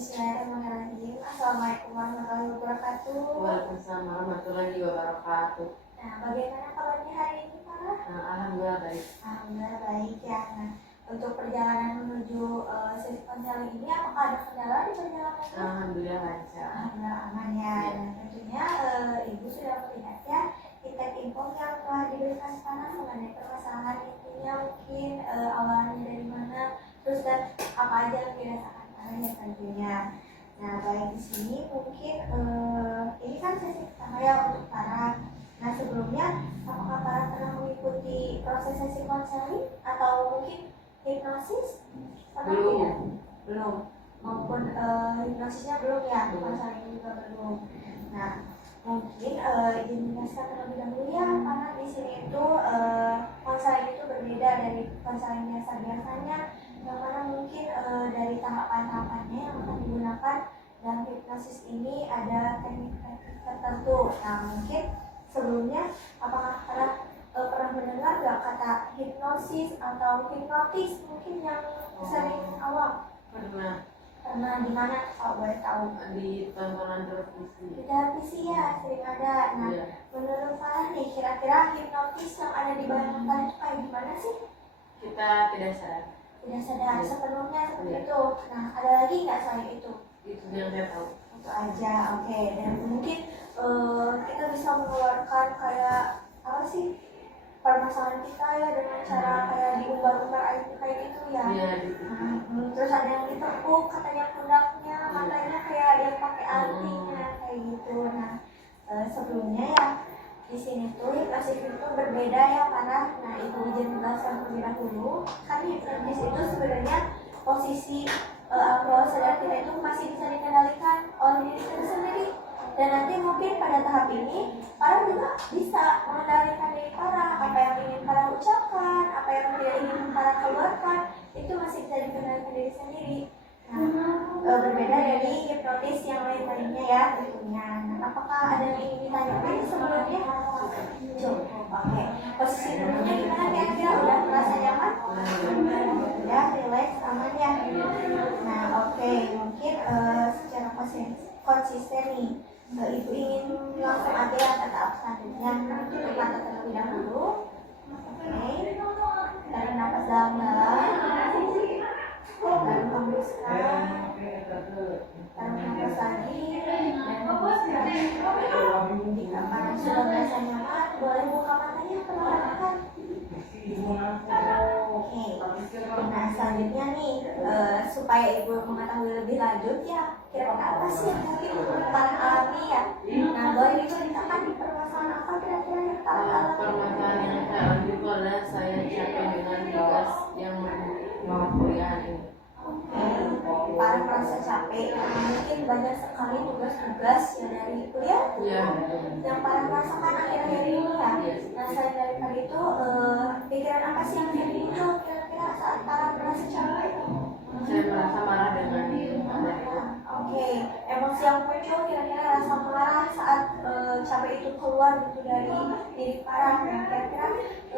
Bismillahirrahmanirrahim. Assalamualaikum warahmatullahi wabarakatuh. Waalaikumsalam warahmatullahi wabarakatuh. Nah, bagaimana kabarnya hari ini, Pak? Alhamdulillah baik. Alhamdulillah baik ya. Nah, untuk perjalanan menuju sesi konseling ini, apakah ada kendala di perjalanannya? Alhamdulillah lancar. Alhamdulillah aman ya. Nah, tentunya Ibu sudah melihat ya tiket info yang telah diberikan sekarang mengenai permasalahan intinya mungkin awalnya dari mana, terus dan apa aja yang dirasakan ya tentunya. Nah, baik di sini mungkin ini kan sesi pertama ya untuk para. Nah, sebelumnya apakah para pernah mengikuti proses sesi konseling atau mungkin hipnosis? Pernah Belum. tidak? Belum. Maupun hipnosisnya belum ya, konseling juga belum. Nah, mungkin izin menjelaskan terlebih dahulu ya, karena di sini itu konseling itu berbeda dari konseling biasa-biasanya, yang mana mungkin dari tahapan-tahapannya yang akan digunakan dalam hipnosis ini ada teknik-teknik tertentu. Nah, mungkin sebelumnya apakah pernah mendengar gak kata hipnosis atau hipnotis mungkin yang sering awam? Pernah di mana kalau boleh tahu? Di tontonan televisi. Di televisi ya, sering ada. Nah, Iya. menurut Farah nih, kira-kira hipnotis yang ada di bayangan kalian itu kayak gimana sih? Kita tidak sadar. Tidak sadar Iya. sepenuhnya seperti Iya. itu. Nah, ada lagi nggak selain itu? Itu yang saya tahu. Itu aja, oke. Dan mungkin kita bisa mengeluarkan kayak apa sih permasalahan kita ya dengan cara kayak diumbar-umbar air kayak gitu ya. Iya gitu. Terus ada yang ditepuk katanya pundaknya, katanya kayak yang pakai antinya kayak gitu. Nah, sebelumnya ya di sini tuh hipnosis itu berbeda ya karena nah Ibu izin menjelaskan terlebih dahulu. Kan hipnosis itu sebenarnya posisi alam bawah sadar kita itu masih bisa dikendalikan oleh diri kita sendiri. Dan nanti mungkin pada tahap ini para juga bisa mengendalikan diri para, apa yang ingin para ucapkan, apa yang tidak ingin para keluarkan, itu masih bisa dikendalikan diri sendiri. Nah, berbeda dari hipnotis yang lain-lainnya ya tentunya. Nah, apakah ada yang ingin ditanyakan sebelumnya? Oke. Posisi duduknya gimana kira-kira? Udah merasa nyaman? Udah, relax, aman ya? Nah, oke. Mungkin secara konsisten nih, Ibu ingin langsung aja ya kata selanjutnya. Tutup mata terlebih dahulu. Oke. Tarik nafas dalam-dalam. Tarik hembuskan. Tarik nafas lagi. Dan hembuskan. Jika mana sudah merasa nyaman, boleh buka matanya perlahan-lahan. Oke. Nah, selanjutnya nih, supaya Ibu mengetahui lebih lanjut ya, kira-kira apa sih yang mungkin para alami ya? Nah, boleh diceritakan di permasalahan apa kira-kira yang para alami? Permasalahan yang saya alami itu adalah saya capek dengan tugas yang mau kuliah ini. Para merasa capek, mungkin banyak sekali tugas-tugas yang dari kuliah Iya. yang para merasakan akhir-akhir ini ya. Nah, selain daripada itu, pikiran apa sih yang muncul kira-kira saat para merasa capek? Saya merasa marah dengan adanya. Oke, emosi yang muncul kira-kira rasa marah saat capek itu keluar gitu dari diri para. Nah, kira-kira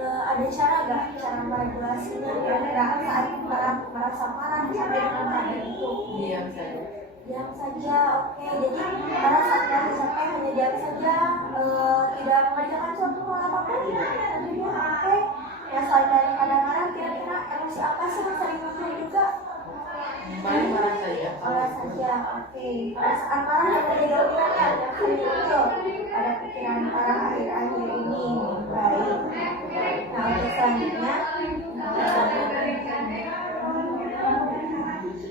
ada cara nggak cara meregulasinya kira-kira saat para merasa marah sampai dengan keadaan itu? Diam saja. Diam saja, oke. Jadi para saat merasa capek hanya diam saja, tidak mengerjakan suatu hal apapun. Tentunya oke. Ya, selain dari keadaan marah, kira-kira emosi apa sih yang sering muncul juga? Paling marah saja. Marah saja, oke. Perasaan marah yang menjadi dominan yang sering muncul pada pikiran para akhir-akhir ini. Baik. Nah, untuk selanjutnya,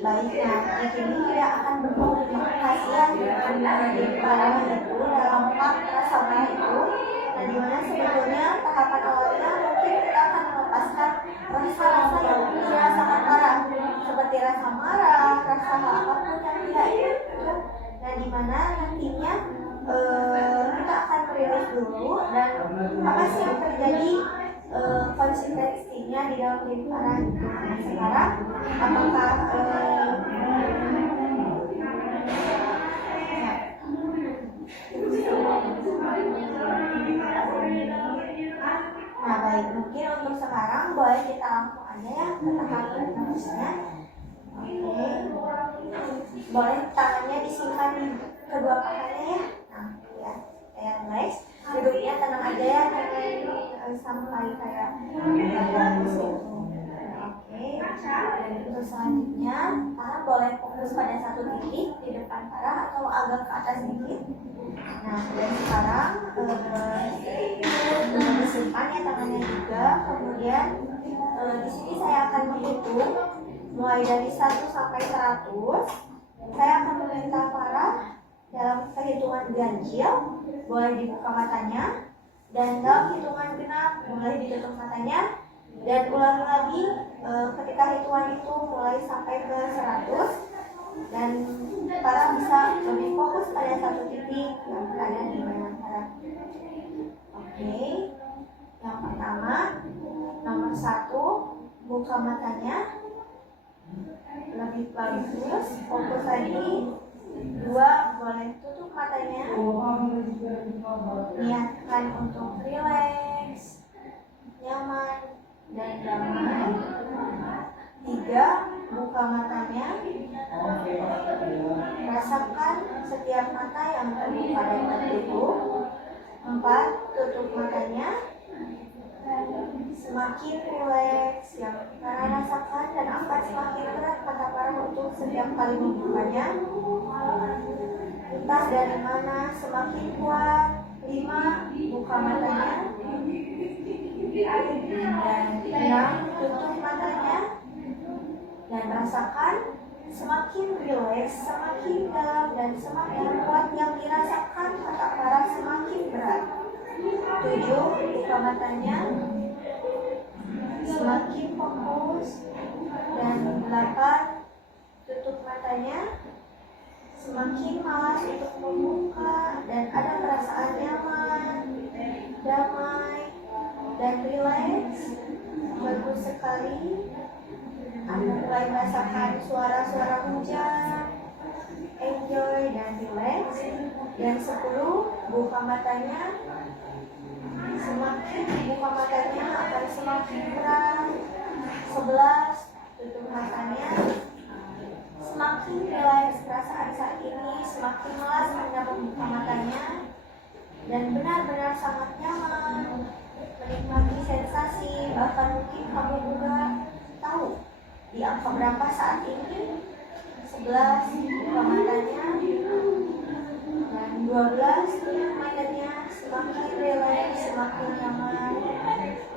baiknya di sini tidak akan berkomunikasi dengan diri para itu dalam part rasa marah itu. Nah, dimana sebetulnya tahapan awalnya mungkin kita akan melepaskan rasa-rasa yang dirasakan marah, seperti rasa marah, rasa apapun yang tidak ingin. Nah, dimana nantinya kita akan merilis dulu dan apa sih yang terjadi konsistensinya di dalam diri para itu. Nah, sekarang apakah nah, baik, mungkin untuk sekarang boleh kita langsung aja ya ke tahap berikutnya. Boleh tangannya disingkat kedua pahanya ya. Nah, ya, kayak guys, duduknya tenang aja ya, jangan sampai kayak bagus gitu. Oke, dan untuk selanjutnya, tangan boleh fokus pada satu titik di depan parah atau agak ke atas sedikit. Nah, dan sekarang disimpan ya tangannya juga. Kemudian di sini saya akan menghitung mulai dari 1 sampai 100. Saya akan meminta Farah dalam perhitungan ganjil boleh dibuka matanya, dan dalam hitungan genap boleh ditutup matanya, dan ulangi lagi ketika hitungan itu mulai sampai ke 100, dan Farah bisa lebih fokus pada satu titik yang berada di bayangan Farah. Oke, yang pertama nomor 1, buka matanya lebih bagus, fokus lagi. 2, boleh tutup matanya, niatkan untuk rileks, nyaman, dan damai. 3, buka matanya, rasakan setiap mata yang terbuka dan tertutup. 4, tutup matanya, semakin rileks yang Farah rasakan dan akan semakin berat kata Farah untuk setiap kali membukanya. Entah dari mana semakin kuat. 5, buka matanya, dan 6, tutup matanya, dan rasakan semakin rileks, semakin dalam, dan semakin kuat yang dirasakan kata Farah semakin berat. 7, buka matanya, semakin fokus. Dan 8, tutup matanya, semakin malas untuk membuka, dan ada perasaan nyaman, damai, dan rileks. Bagus sekali. Anda mulai merasakan suara-suara hujan, enjoy dan rileks. Dan 10, buka matanya, semakin buka matanya akan semakin berat. 11, tutup matanya, semakin rileks perasaan saat ini, semakin malas Anda membuka matanya, dan benar-benar sangat nyaman menikmati sensasi. Bahkan mungkin kamu juga tahu di angka berapa saat ini. 11, buka matanya, dan 12, tutup matanya, semakin rileks, semakin nyaman.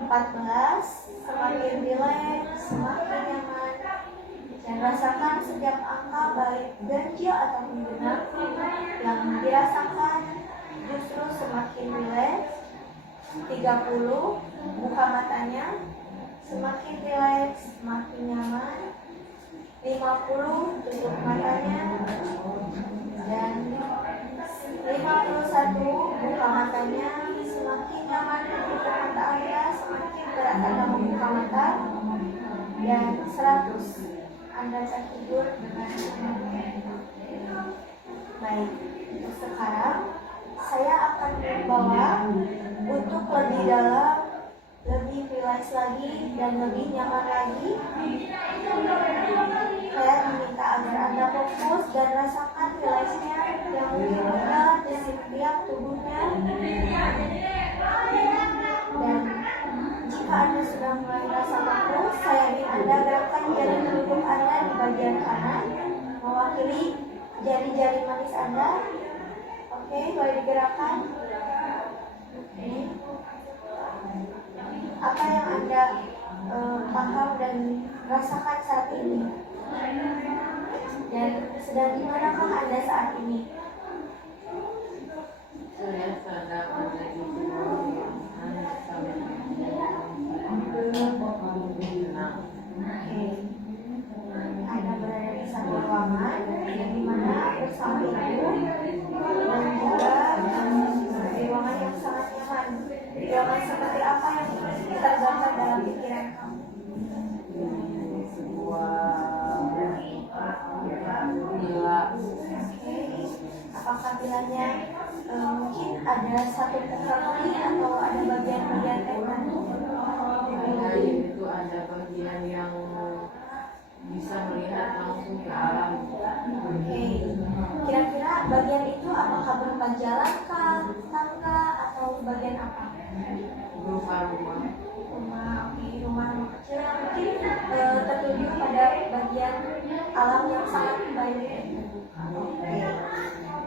14, semakin rileks, semakin nyaman, dan rasakan setiap angka baik ganjil ataupun genap yang dirasakan justru semakin rileks. 30, buka matanya, semakin rileks, semakin nyaman. 50, tutup matanya, dan 51, buka matanya, semakin nyaman tutup mata Anda, semakin berat Anda membuka mata. Dan 100, Anda tertidur dengan tenang. Baik, untuk sekarang saya akan membawa untuk lebih dalam, lebih rileks lagi, dan lebih nyaman lagi. Saya meminta agar Anda fokus dan rasakan rileksnya yang menyenangkan di setiap tubuhnya. Dan jika Anda sudah mulai merasa fokus, saya ingin Anda gerakan jari telunjuk Anda di bagian kanan, mewakili jari-jari manis Anda. Oke, boleh digerakkan. Oke. Apa yang Anda paham dan rasakan saat ini? Dan sedang di manakah Anda saat ini? Saya sedang ada di ruangan sama tenang. Oke. Anda berada di satu ruangan yang dimana bersama ibu, dan juga di ruangan yang sangat nyaman. Ruangan seperti apa yang tergambar dalam pikiran kamu? Gila. Oke. Apakah bilanya mungkin ada satu pukul atau ada bagian-bagian tertentu? Itu ada bagian yang bisa melihat berupa jalan kah, tangga, atau bagian apa? berupa rumah. Rumah, oke, rumah kecil yang mungkin tertuju pada bagian alam yang sangat baik. Oke.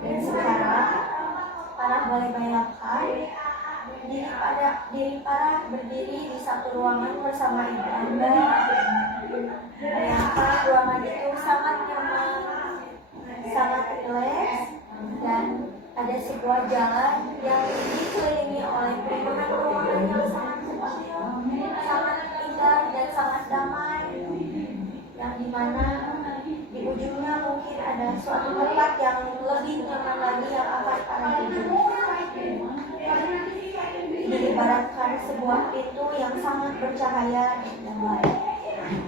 Dan sekarang para boleh bayangkan diri para berdiri di satu ruangan bersama ibu Anda. Bayangkan ruangan itu sangat nyaman, sangat rileks, dan ada sebuah jalan yang dikelilingi oleh perumahan-perumahan yang sangat kecil, sangat indah dan sangat damai, yang dimana di ujungnya mungkin ada suatu tempat yang lebih nyaman lagi yang akan para tuju. Diibaratkan sebuah pintu yang sangat bercahaya dan damai.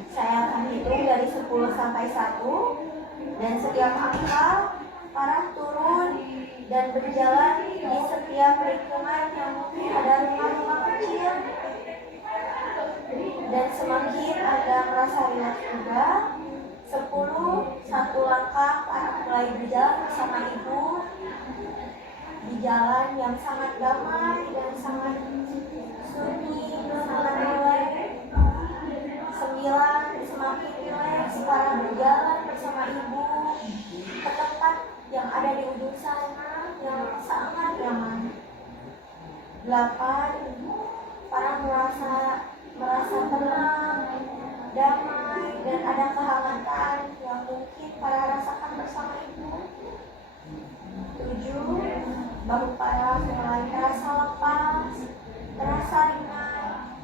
Saya akan hitung dari 10 sampai 1, dan setiap angka para turun dan berjalan di setiap lingkungan yang mungkin ada rumah-rumah kecil, dan semakin Anda merasa rileks juga. 10, 1 langkah para mulai berjalan bersama ibu di jalan yang sangat damai dan sangat sunyi, sangat rileks. 9, semakin rileks para berjalan bersama ibu ke tempat yang ada di ujung sana yang sangat nyaman. 8, para merasa tenang, damai, dan ada kehangatan yang mungkin para rasakan bersama ibu. 7, bahu para mulai terasa lepas, terasa ringan.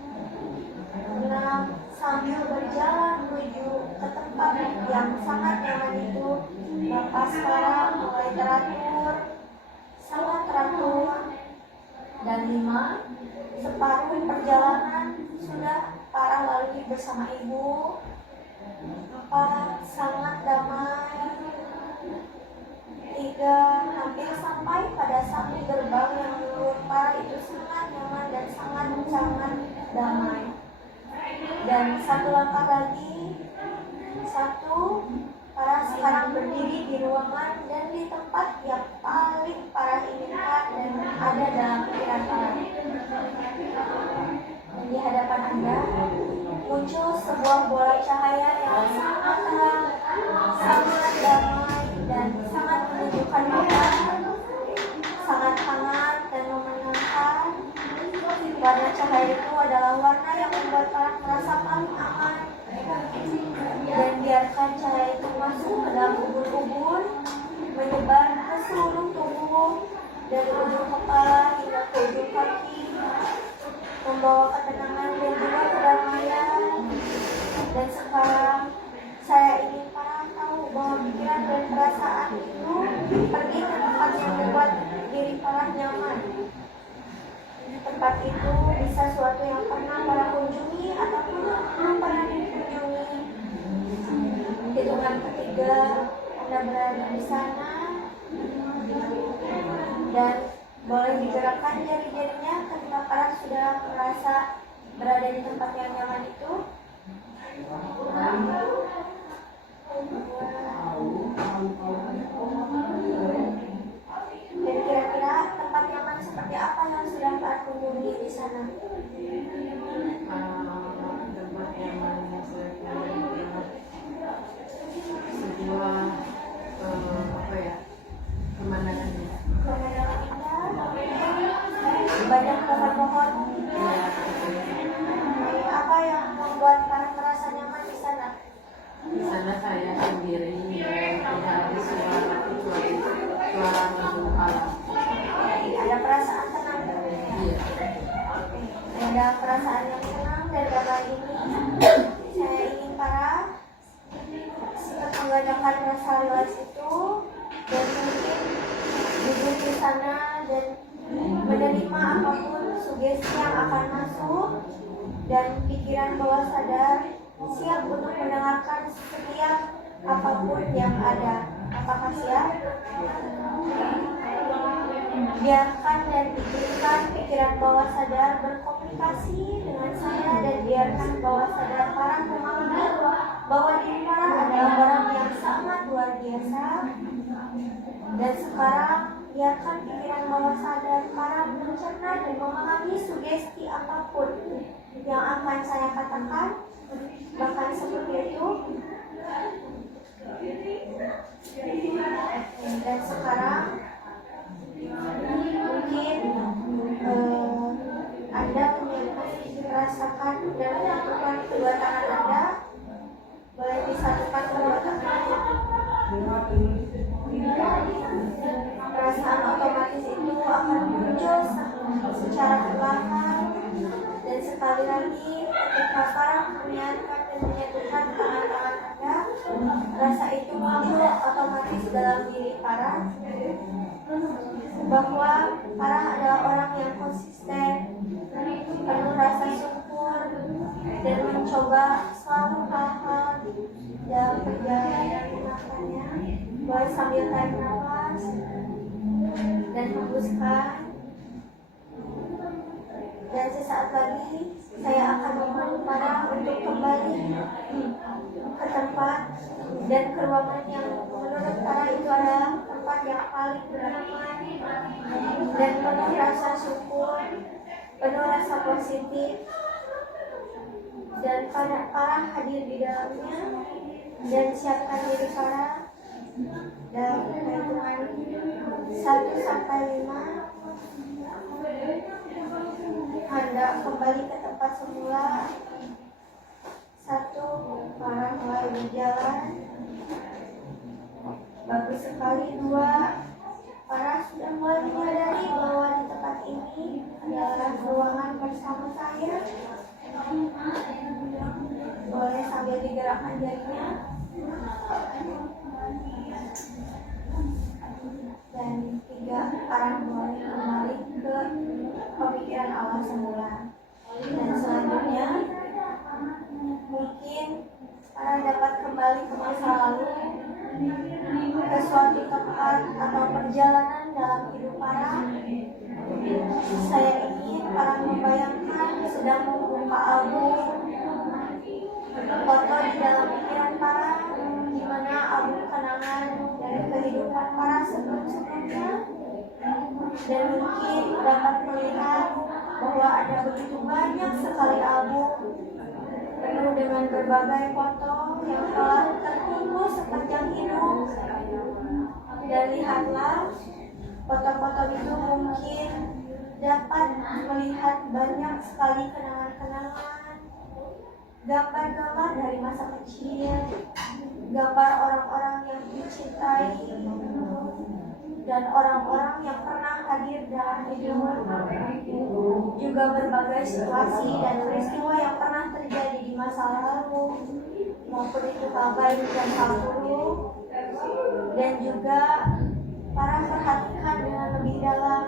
6, sambil berjalan menuju ke tempat yang sangat nyaman itu, napas para mulai teratur, sangat teratur. Dan 5, separuh perjalanan sudah para lalui bersama ibu. 4, sangat damai. 3, hampir sampai pada satu gerbang yang menurut para itu sangat nyaman dan sangat damai. Dan 1 langkah lagi. 1, para sekarang berdiri di ruangan dan di tempat yang paling para inginkan dan ada dalam pikiran para. Dan di hadapan Anda muncul sebuah bola cahaya yang sangat terang, sangat damai, dan sangat menunjukkan mata, sangat hangat dan menenangkan. Warna cahaya itu adalah warna yang membuat para merasa paling aman. Dan biarkan cahaya itu masuk ke dalam ubun-ubun, menyebar ke seluruh tubuh, dari ujung kepala hingga ke ujung kaki, membawa ketenangan dan juga kedamaian. Dan sekarang saya ingin para tahu bahwa pikiran dan perasaan itu pergi ke tempat yang membuat diri para nyaman. Tempat itu bisa suatu yang pernah para kunjungi ataupun belum pernah dikunjungi. Hitungan ketiga, Anda berada di sana dan boleh digerakkan jari-jarinya ketika para sudah merasa berada di tempat yang nyaman itu. Dan kira-kira tempat nyaman seperti apa yang sudah para kunjungi di sana? Tempat yang mana saya kunjungi sebuah pemandangan indah. Pemandangan indah, banyak pohon-pohon. Apa yang membuat para merasa nyaman di sana? Di sana saya sendiri dan tidak ada suara kecuali suara mendung alam. Ada perasaan tenang. Iya. Ada perasaan yang tenang dan damai ini. Saya ingin para menggunakan rasa rileks itu dan mungkin duduk di sana dan menerima apapun sugesti yang akan masuk, dan pikiran bawah sadar siap untuk mendengarkan setiap apapun yang ada. Apakah siap? Biarkan dan izinkan pikiran bawah sadar berkomunikasi dengan saya, dan biarkan bawah sadar para memahami bahwa diri para adalah orang yang sangat luar biasa. Dan sekarang biarkan pikiran mencerna dan memahami sugesti apapun yang akan saya katakan, bahkan seperti itu. Dan sekarang mungkin Anda merasakan dan menyatukan kedua tangan Anda. Boleh disatukan kedua tangannya. Perasaan otomatis itu akan muncul secara perlahan. Dan sekali lagi ketika para menyiapkan dan menyatukan tangan-tangan Anda, rasa itu muncul otomatis dalam diri para, bahwa para adalah orang yang konsisten, penuh rasa syukur, dan mencoba selalu hal-hal dalam perjalanan makannya. Boleh sambil tarik nafas dan hembuskan. Dan sesaat lagi saya akan memohon para untuk kembali ke tempat dan ke ruangan yang menurut para itu adalah tempat yang paling bernyaman dan penuh rasa syukur, penuh rasa positif, dan para hadir di dalamnya. Dan siapkan diri para dalam hitungan 1 sampai 5. Anda kembali ke tempat semula. 1, para mulai berjalan. Bagus sekali. 2, para sudah mulai menyadari bahwa di tempat ini adalah ruangan bersama saya. Boleh sambil digerakkan jarinya. Dan 3, para mulai kembali ke pemikiran awal semula. Dan selanjutnya mungkin para dapat kembali ke masa lalu, ke suatu tempat atau perjalanan dalam hidup para. Saya ingin para membayangkan sedang membuka album foto di dalam pikiran para, di mana album kenangan dari kehidupan para sebelum-sebelumnya. Dan mungkin dapat melihat bahwa ada begitu banyak sekali album penuh dengan berbagai foto yang telah terkumpul sepanjang hidup. Dan lihatlah, foto-foto itu mungkin dapat melihat banyak sekali kenangan-kenangan, gambar-gambar dari masa kecil, gambar orang-orang yang dicintai, dan orang-orang yang pernah hadir dalam hidup, juga berbagai situasi dan peristiwa yang pernah terjadi di masa lalu, maupun itu hal baik dan hal buruk. Dan juga para perhatikan dengan lebih dalam.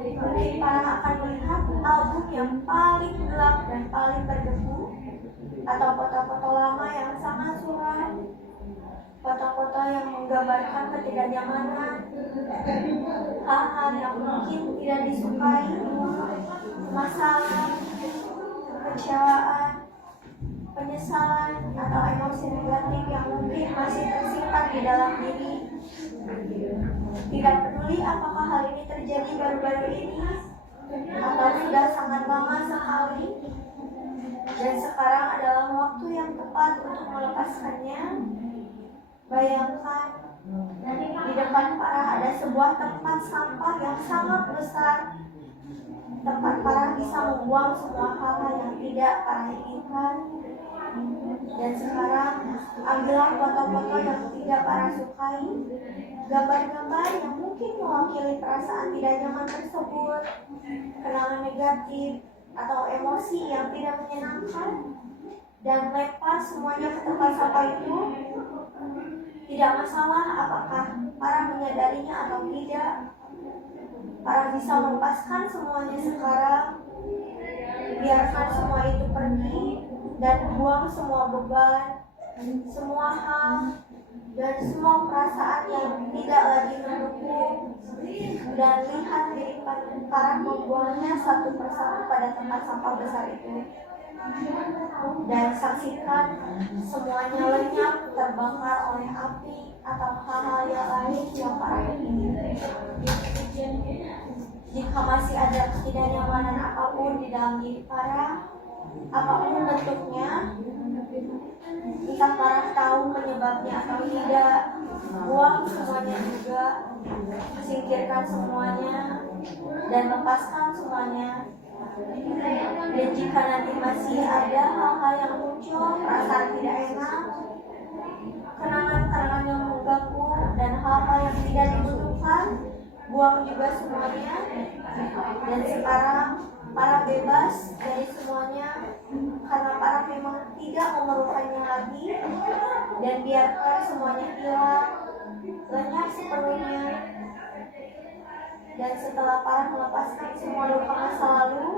Mungkin para akan melihat album yang paling gelap dan paling berdebu, atau foto-foto lama yang sangat suram, foto-foto yang menggambarkan ketidaknyamanan, hal-hal yang mungkin tidak disukai, masalah, kekecewaan, penyesalan, atau emosi negatif yang mungkin masih tersimpan di dalam diri. Tidak peduli apakah hal ini terjadi baru-baru ini atau sudah sangat lama sekali, dan sekarang adalah waktu yang tepat untuk melepaskannya. Bayangkan di depan para ada sebuah tempat sampah yang sangat besar, tempat para bisa membuang semua hal-hal yang tidak para inginkan. Dan sekarang ambillah foto-foto yang tidak para sukai, gambar-gambar yang mungkin mewakili perasaan tidak nyaman tersebut, kenangan negatif atau emosi yang tidak menyenangkan, dan lempar semuanya ke tempat sampah itu. Tidak masalah apakah para menyadarinya atau tidak, para bisa melepaskan semuanya sekarang. Biarkan semua itu pergi dan buang semua beban, semua hal, dan semua perasaan yang tidak lagi mendukung. Dan lihat diri para membuangnya satu persatu pada tempat sampah besar itu. Dan saksikan semuanya lenyap terbakar oleh api atau hal-hal yang lain yang para ingin. Jika masih ada ketidaknyamanan apapun di dalam diri Farah, apapun bentuknya, entah Farah tahu penyebabnya atau tidak, buang semuanya juga, singkirkan semuanya, dan lepaskan semuanya. Dan jika nanti masih ada hal-hal yang muncul, perasaan tidak enak, kenangan-kenangan yang mengganggu, dan hal-hal yang tidak dibutuhkan, buang juga semuanya. Dan sekarang Farah bebas dari semuanya, karena Farah memang tidak memerlukannya lagi. Dan biarkan semuanya hilang, lenyap sepenuhnya. Dan setelah Farah melepaskan semua luka masa lalu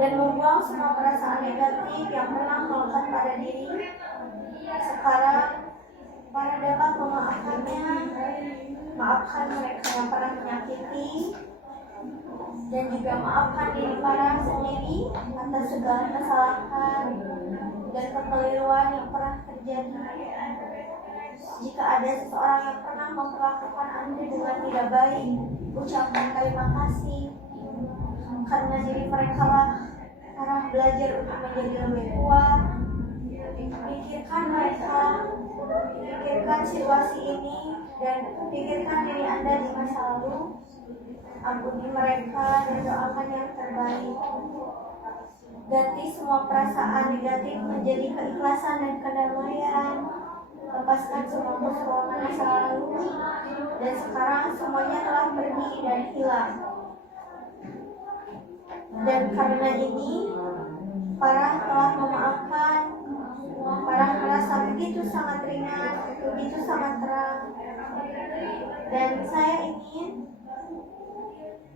dan membuang semua perasaan negatif yang pernah melekat pada diri, sekarang Farah dapat memaafkannya. Maafkan mereka yang pernah menyakiti, dan juga maafkan diri Farah sendiri atas segala kesalahan dan kekeliruan yang pernah terjadi. Jika ada seseorang yang pernah memperlakukan Anda dengan tidak baik, ucapkan terima kasih, karena diri mereka lah Farah belajar untuk menjadi lebih kuat. Pikirkan mereka, pikirkan situasi ini, dan pikirkan diri Anda di masa lalu. Ampuni mereka dan doakan yang terbaik. Ganti semua perasaan negatif menjadi keikhlasan dan kedamaian. Lepaskan semua persoalan masa lalu, dan sekarang semuanya telah pergi dan hilang. Dan karena ini, Farah telah memaafkan. Farah merasa begitu sangat ringan, begitu sangat terang. Dan saya ingin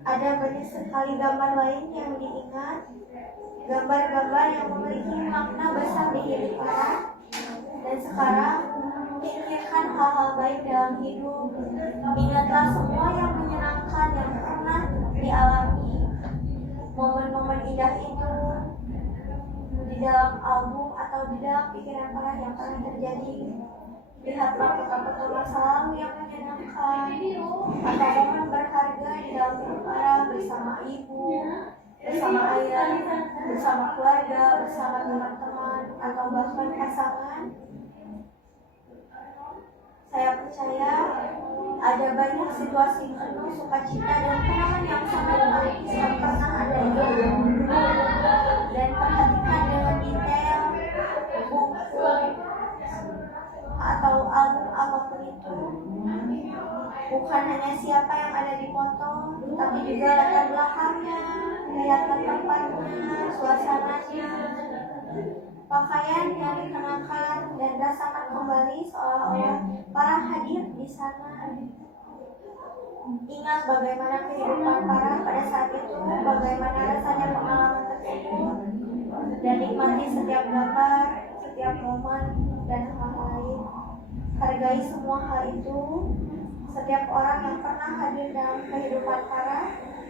ada banyak sekali gambar lain yang diingat, gambar-gambar yang memiliki makna besar di hidup Farah. Dan sekarang, pikirkan hal-hal baik dalam hidup. Ingatlah semua yang menyenangkan yang pernah dialami, momen-momen indah itu di dalam album atau di dalam pikiran Farah yang pernah terjadi. Lihatlah foto-foto masa lalu yang menyenangkan, atau momen berharga di dalam hidup Farah bersama ibu, bersama ayah, bersama keluarga, bersama teman-teman, atau bahkan pasangan. Saya percaya ada banyak situasi penuh sukacita dan kenangan yang sangat manis yang pernah Anda alami. Dan perhatikan dengan detail buku atau album apapun itu. Bukan hanya siapa yang ada di foto, tapi juga latar belakangnya, kelihatan tempatnya, suasananya, pakaian yang dikenakan, dan rasakan kembali seolah-olah Farah hadir di sana. Ingat bagaimana kehidupan Farah pada saat itu, bagaimana rasanya pengalaman tersebut, dan nikmati setiap gambar, setiap momen, dan hal lain. Hargai semua hal itu, setiap orang yang pernah hadir dalam kehidupan Farah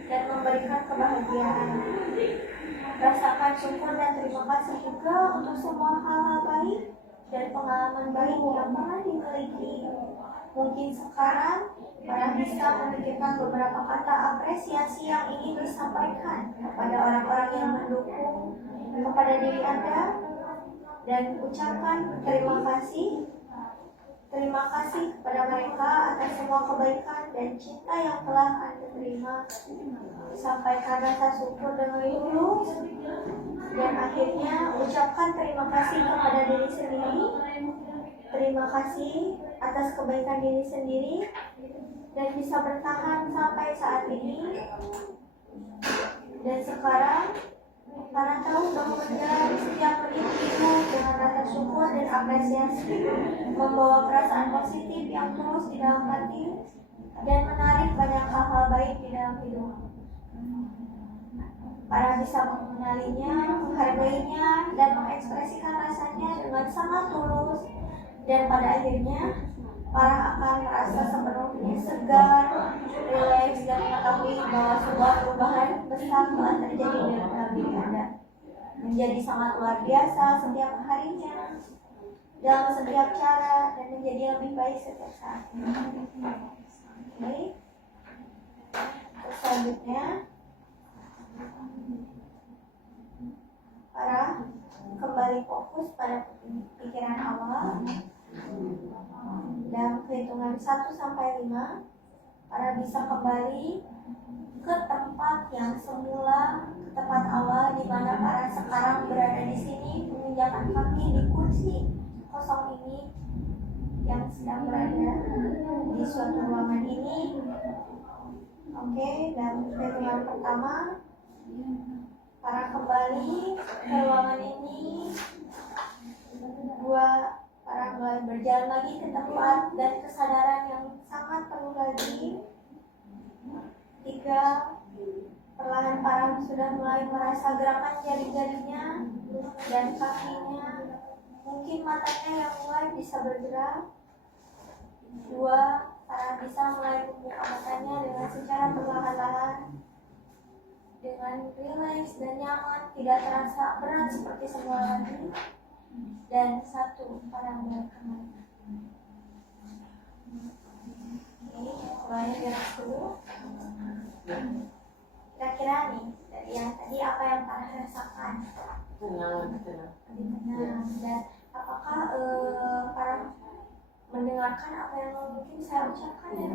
dan memberikan kebahagiaan. Rasakan syukur dan terima kasih juga untuk semua hal-hal baik dan pengalaman baik yang pernah dimiliki. Mungkin sekarang Farah bisa memikirkan beberapa kata apresiasi yang ingin disampaikan kepada orang-orang yang mendukung kepada diri Anda, dan ucapkan terima kasih. Terima kasih kepada mereka atas semua kebaikan dan cinta yang telah Anda terima. Sampaikan rasa syukur dengan tulus, dan akhirnya ucapkan terima kasih kepada diri sendiri. Terima kasih atas kebaikan diri sendiri dan bisa bertahan sampai saat ini. Dan sekarang Farah tahu bahwa menjalani setiap menit hidup dengan rasa syukur dan apresiasi membawa perasaan positif yang terus di dalam hati dan menarik banyak hal-hal baik di dalam hidup. Farah bisa mengenalinya, menghargainya, dan mengekspresikan rasanya dengan sangat tulus. Dan pada akhirnya Farah akan merasa sepenuhnya segar, rileks, dan mengetahui bahwa sebuah perubahan besar telah terjadi dalam diri Anda. Menjadi sangat luar biasa setiap harinya, dalam setiap cara, dan menjadi lebih baik setiap saat. Oke. selanjutnya para kembali fokus pada pikiran awal. Dalam kehitungan 1 sampai 5, para bisa kembali ke tempat yang semula, ke tempat awal di mana para sekarang berada di sini, menginjakan kaki di kursi kosong ini yang sedang berada di suatu ruangan ini. Oke, dalam kehitungan pertama, para kembali ke ruangan ini. 2, para mulai berjalan lagi ke tempat dan kesadaran yang sangat penuh lagi. 3, perlahan para sudah mulai merasa gerakan jari-jarinya dan kakinya. Mungkin matanya yang mulai bisa bergerak. 2, para bisa mulai membuka matanya dengan secara perlahan-lahan, dengan rileks dan nyaman, tidak terasa berat seperti semula lagi. Dan 1, para mulai kembali. Oke, mulai gerak dulu. Kira-kira nih dari yang tadi apa yang para rasakan? Tenang. Lebih tenang. Dan apakah para mendengarkan apa yang mungkin saya ucapkan ya?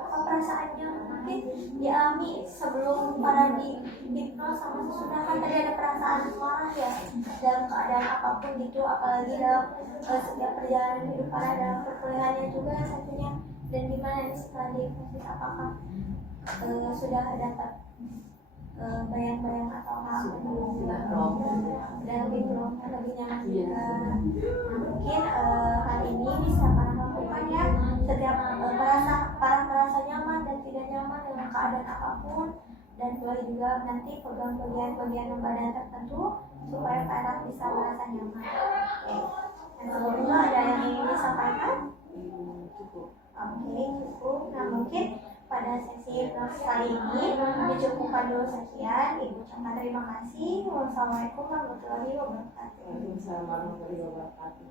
Apa perasaannya mungkin dialami sebelum para di hipnos sama sesudah? Kan tadi ada perasaan marah ya dalam keadaan apapun gitu, apalagi dalam setiap perjalanan hidup para dalam perkuliahannya juga tentunya. Dan gimana nih setelah di hipnosis, apakah sudah dapat bayang-bayang atau hal dan lebih drop, lebih nyaman juga. Mungkin hal ini bisa para lakukan ya setiap para merasa nyaman dan tidak nyaman dengan keadaan apapun, dan boleh juga nanti pegang bagian badan tertentu supaya para bisa merasa nyaman. Oke. Dan sebelumnya ada yang ingin disampaikan? Cukup. Oke, cukup. Nah, mungkin pada sesi hipnosis kali ini dicukupkan dulu sekian. Ibu ucapkan terima kasih. Wassalamualaikum warahmatullahi wabarakatuh. Waalaikumsalam warahmatullahi wabarakatuh.